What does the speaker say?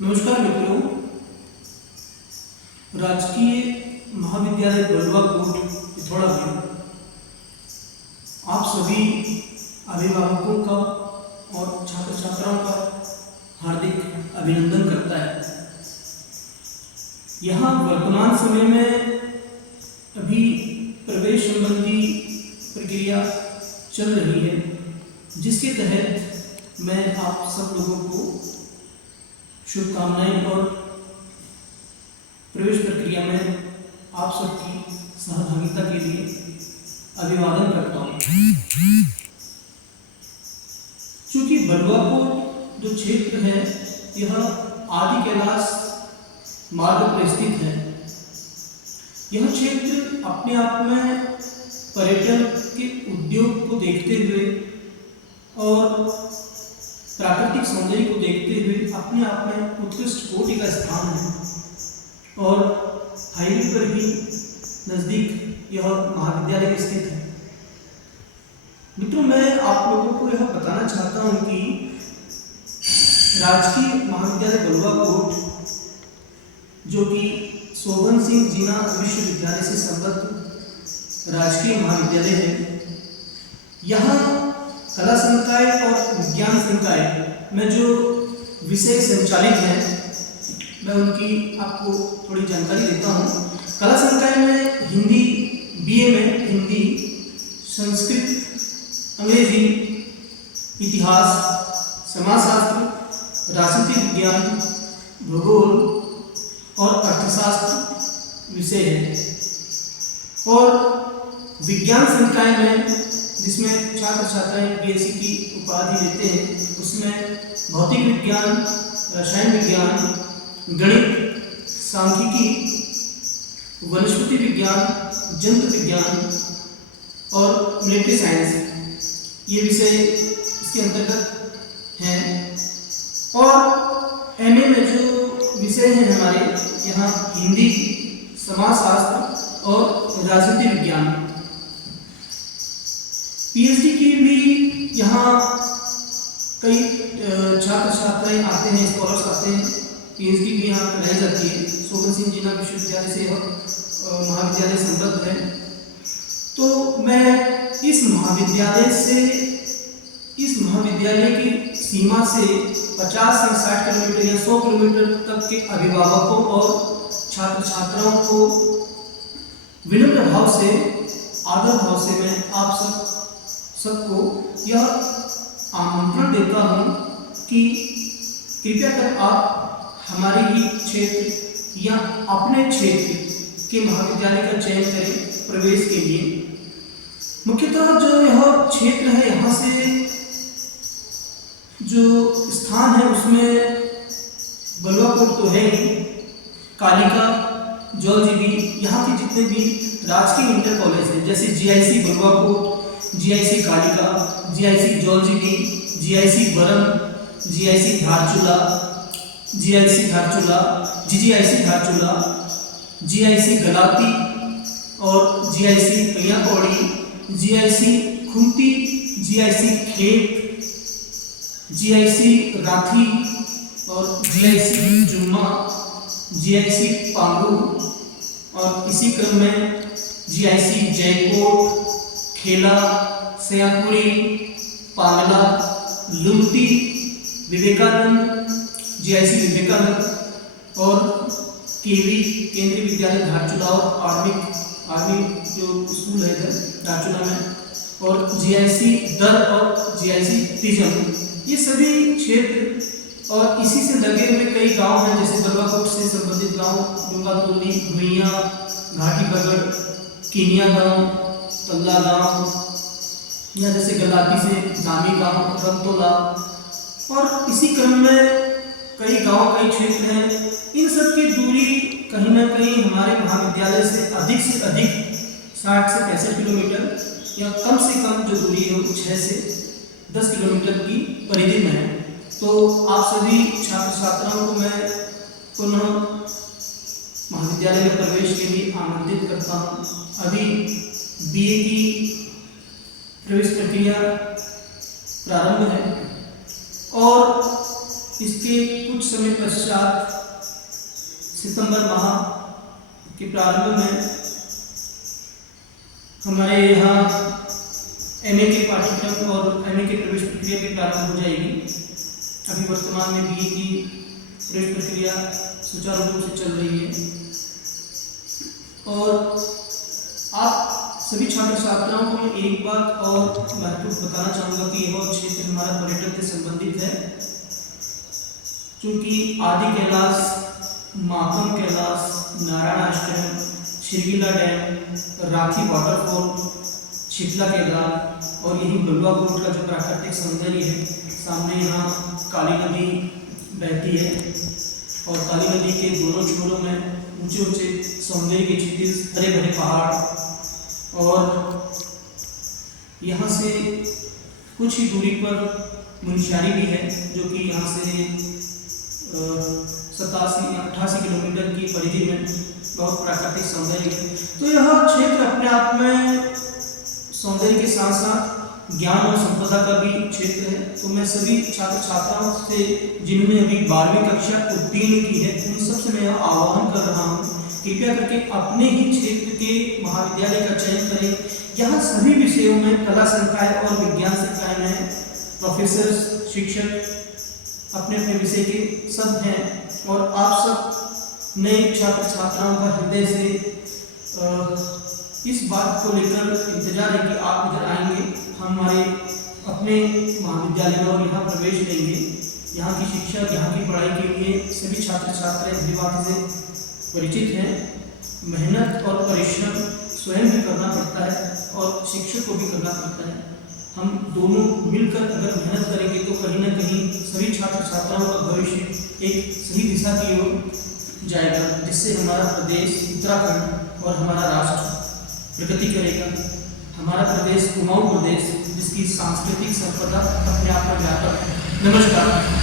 नमस्कार मित्रों, राजकीय महाविद्यालय बलुआ कोट पिथौरा में आप सभी अभिभावकों का और छात्र छात्राओं का हार्दिक अभिनंदन करता है। यहाँ वर्तमान समय में अभी प्रवेश संबंधी प्रक्रिया चल रही है, जिसके तहत मैं आप सब लोगों को शुभकामनाएं और प्रवेश प्रक्रिया में आप सबकी सहभागिता के लिए अभिवादन करता हूँ। चूंकि बलुआ कोट जो क्षेत्र है यह आदि कैलाश मार्ग पर स्थित है। यह क्षेत्र अपने आप में पर्यटन के उद्योग को देखते हुए और प्राकृतिक सौंदर्य को देखते हुए अपने आप में उत्कृष्ट कोटि का स्थान है और हाईवे पर भी नज़दीक यह महाविद्यालय स्थित है। मित्रों, मैं आप लोगों को यह बताना चाहता हूं कि राजकीय महाविद्यालय बलुआ कोट, जो कि शोभन सिंह जीना विश्वविद्यालय से संबद्ध राजकीय महाविद्यालय है, यहाँ कला संकाय और विज्ञान संकाय में जो विषय संचालित हैं मैं उनकी आपको थोड़ी जानकारी देता हूँ। कला संकाय में हिंदी, बीए में हिंदी, संस्कृत, अंग्रेजी, इतिहास, समाजशास्त्र, राजनीति विज्ञान, भूगोल और अर्थशास्त्र विषय है। और विज्ञान संकाय में जिसमें छात्र छात्राएं बीएससी की उपाधि लेते हैं, उसमें भौतिक विज्ञान, रसायन विज्ञान, गणित, सांख्यिकी, वनस्पति विज्ञान, जंतु विज्ञान और मिलिट्री साइंस ये विषय इसके अंतर्गत हैं। और एमए में जो विषय हैं हमारे यहाँ हिंदी, समाजशास्त्र और राजनीति विज्ञान। पीएचडी की भी यहाँ कई छात्र छात्राएं आते हैं, स्कॉलर्स आते हैं, पीएचडी भी यहाँ कराई जाती है। शोभन सिंह जीना विश्वविद्यालय से यह महाविद्यालय संबद्ध है। तो मैं इस महाविद्यालय की सीमा से 50 से 60 किलोमीटर या 100 किलोमीटर तक के अभिभावकों और छात्र छात्राओं को विनम्र भाव से, आदर भाव से मैं आप सबको यह आमंत्रण देता हूँ कि कृपया कर आप हमारे ही क्षेत्र या अपने क्षेत्र के महाविद्यालय का चयन करें प्रवेश के लिए। मुख्यतः जो यह क्षेत्र है, यहाँ से जो स्थान है उसमें बलुआ कोट तो है ही, कालिका, जॉलजीबी, यहाँ के जितने भी राजकीय इंटर कॉलेज हैं जैसे GIC Baluakot, GIC Kalika, GIC Jauljibi, GIC Baram, GIC Dharchula, GIC Dharchula, GGIC Dharchula, GIC Galati और GIC Kaliyapauri, GIC Khumti, GIC Khet, GIC Rathi और जीआईसी जुम्मा, जीआईसी पांगू और इसी क्रम में जीआईसी जयकोट, खेला, सयापुरी, पांगला, लुमती, विवेकानंद, जीआईसी विवेकानंद और केवी केंद्रीय विद्यालय धारचूला और आर्मी जो स्कूल है इधर धारचूला में, और जीआईसी दर और जीआईसी तिजम, ये सभी क्षेत्र और इसी से लगे हुए कई गांव हैं जैसे बलुआ कोट से संबंधित गांव डूंगातुल्ली, भुइयां, घाटी बगड़, कीनिया गांव, तल्ला गांव, या जैसे गलाती से दामी गांव, रमतोला और इसी क्रम में कई गांव, कई क्षेत्र हैं। इन सब की दूरी कहीं ना कहीं हमारे महाविद्यालय से अधिक 60 से 65 किलोमीटर या कम से कम जो दूरी है वो 6 से 10 किलोमीटर की परिधि में है। तो आप सभी छात्र छात्राओं को मैं पुनः महाविद्यालय में प्रवेश के लिए आमंत्रित करता हूँ। अभी बीए की प्रवेश प्रक्रिया प्रारंभ है और इसके कुछ समय पश्चात सितंबर माह के प्रारंभ में हमारे यहाँ एमए के पाठ्यक्रम और एमए के प्रवेश प्रक्रिया की प्रारंभ हो जाएगी। अभी वर्तमान में बीए की प्रवेश प्रक्रिया सुचारू रूप से चल रही है और आप सभी छात्र छात्राओं को मैं एक बात और महत्वपूर्ण बताना चाहूँगा कि यह क्षेत्र हमारा पर्यटन से संबंधित है, क्योंकि आदि कैलाश, माकम कैलाश, नारायण आश्रम, शिरगिला डैम, राखी वाटरफॉल, छिपला केदार और यही बलुआ कोट का जो प्राकृतिक सौंदर्य है, सामने यहाँ काली नदी बहती है और काली नदी के दोनों छोरों में ऊंचे ऊंचे सौंदर्य के क्षितिज, हरे भरे पहाड़ और यहाँ से कुछ ही दूरी पर मुनस्यारी भी है, जो कि यहाँ से 87-88 किलोमीटर की परिधि में बहुत प्राकृतिक सौंदर्य है। तो यह क्षेत्र अपने आप में सौंदर्य के साथ साथ ज्ञान और संपदा का भी क्षेत्र है। तो मैं सभी छात्र छात्राओं से जिन्होंने अभी 12वीं कक्षा उत्तीर्ण की है, उन सबसे मैं यह आह्वान कर रहा हूँ, कृपया करके अपने ही क्षेत्र के महाविद्यालय का चयन करें। यहाँ सभी विषयों में कला संकाय और विज्ञान संकाय में प्रोफेसर, शिक्षक अपने अपने विषय के सब हैं और आप सब नए छात्र छात्राओं का हृदय से इस बात को लेकर इंतजार है कि आप इधर आएंगे, हमारे अपने महाविद्यालय में और यहाँ प्रवेश लेंगे। यहाँ की शिक्षा, यहाँ की पढ़ाई के लिए सभी छात्र छात्राएं भली भांति से परिचित हैं। मेहनत और परिश्रम स्वयं भी करना पड़ता है और शिक्षक को भी करना पड़ता है। हम दोनों मिलकर अगर मेहनत करेंगे तो कहीं ना कहीं सभी छात्र छात्राओं का भविष्य एक सही दिशा की ओर जाएगा, जिससे हमारा प्रदेश उत्तराखंड और हमारा राष्ट्र प्रगति करेगा। हमारा प्रदेश कुमाऊं प्रदेश, जिसकी सांस्कृतिक संपदा अपने आप में व्यापक है। नमस्कार।